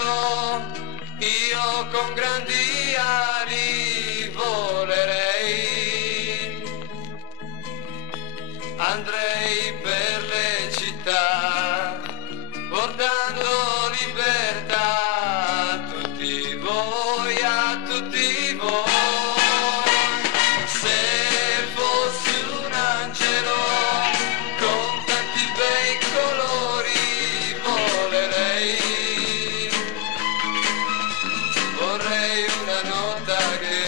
cielo, io con grandi ali volerei, andrei per le città, portando libertà a tutti voi, a tutti voi. Se fossi un angelo con tanti bei colori volerei, vorrei una nota che